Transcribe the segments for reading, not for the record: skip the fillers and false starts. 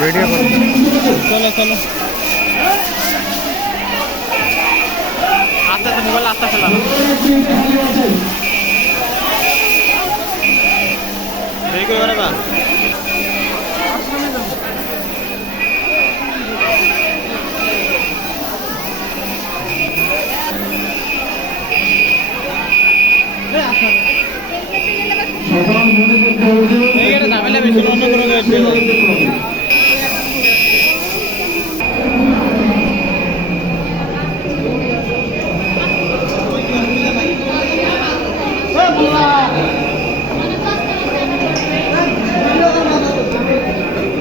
Video चलो चलो आस्ते आस्ते मोबाइल आस्ते चला देखो এবারে বা এইটা ঝামেলা বেশি অন্য কোনো গাড়ি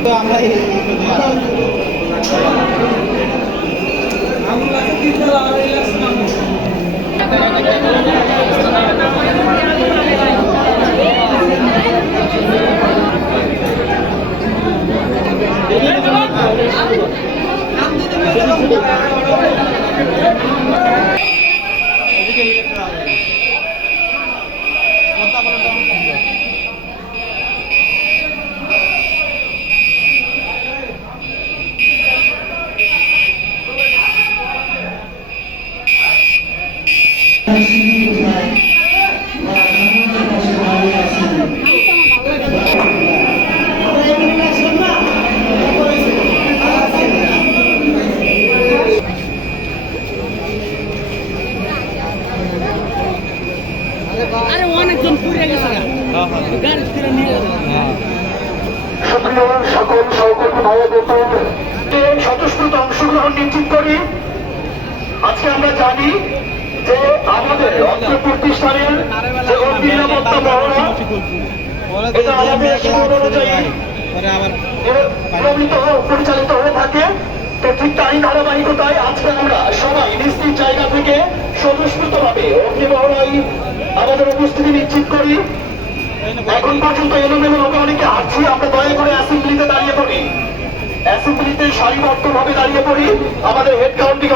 তো আমরা এই আরে অনেকজন পুড়ে গেছে গাড়ি করে নিয়ে সকল সহকর্মী ভাইদের স্বতঃস্ফূর্ত অংশগ্রহণ নিশ্চিত করি। আজকে আমরা জানি যে আমাদের অস্ত্র প্রতিষ্ঠানের যে নিরাপত্তা মহড়া এটা আমাদের সুযোগ অনুযায়ী পরিচালিত হয়ে থাকে। তো ঠিক তাই ধারাবাহিকতায় আজকে আমরা সবাই নিজ নিজ জায়গা থেকে স্বতঃস্ফূর্ত ভাবে অগ্নি মহড়ায় আমাদের উপস্থিতি নিশ্চিত করি। এখন পর্যন্ত এলোমেলো ভাবে অনেকে আসছি, আমরা দয়া করে অ্যাসেম্বলিতে দাঁড়িয়ে পড়ি, অ্যাসেম্বলিতে সারিবদ্ধ ভাবে দাঁড়িয়ে পড়ি। আমাদের হেড কাউন্টিং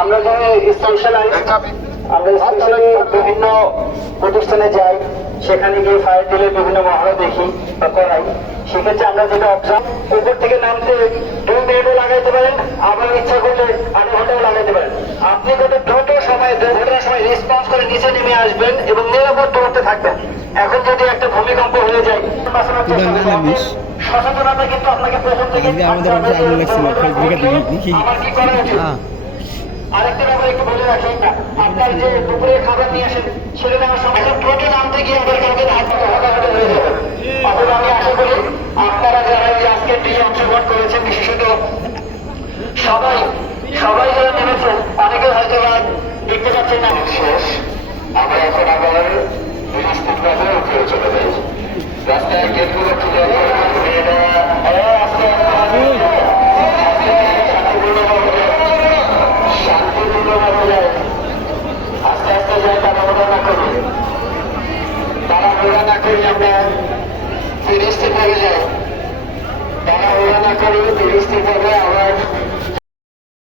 আমরা বিভিন্ন প্রতিষ্ঠানে যাই, সেখানে গিয়ে ফায়ার দিলে বিভিন্ন মহড়া দেখি বা করাই। সেক্ষেত্রে আমরা যেটা অবজার্ভ, উপর থেকে নামতে 2 মিনিটও লাগাইতে পারেন, আবার ইচ্ছা করলে 8 ঘন্টাও লাগাইতে পারেন। আপনি কত দ্রুত সময় দুর্ঘটনার সময় রেসপন্স করে নিচে নেমে আসবেন এবং নিরাপদ দূরত্বে থাকবেন। এখন যদি একটা ভূমিকম্প হয়ে যায়, সচেতনতা কিন্তু আপনাকে প্রথম থেকে আমার কি করা উচিত। আরেকটা ব্যাপার একটু বলে রাখি, আপনার যে দুপুরে খাবার নিয়ে আসেন সেটা নেওয়ার সময় দ্রুত নামতে গিয়ে আবার কাউকে হাঁটাহাঁটি হয়ে যাবে। অথবা আমি আশা করি আপনারা যারা এই আজকে ডিলে অংশগ্রহণ করেছেন, বিশেষত সবাই যারা নেমেছেন, অনেকে হয়তো দেখতে পাচ্ছেন না। শেষ, আমরা এখন আবার বিস্তৃতভাবে উপরে চলে যাই। রাস্তায় গেটগুলো খুলে আস্তে আস্তে যাই, তাড়াহুড়া না করি আমরা ফিরিস্তি পরে যাই, তাড়াহুড়া না করি ফিরিস্তি পরে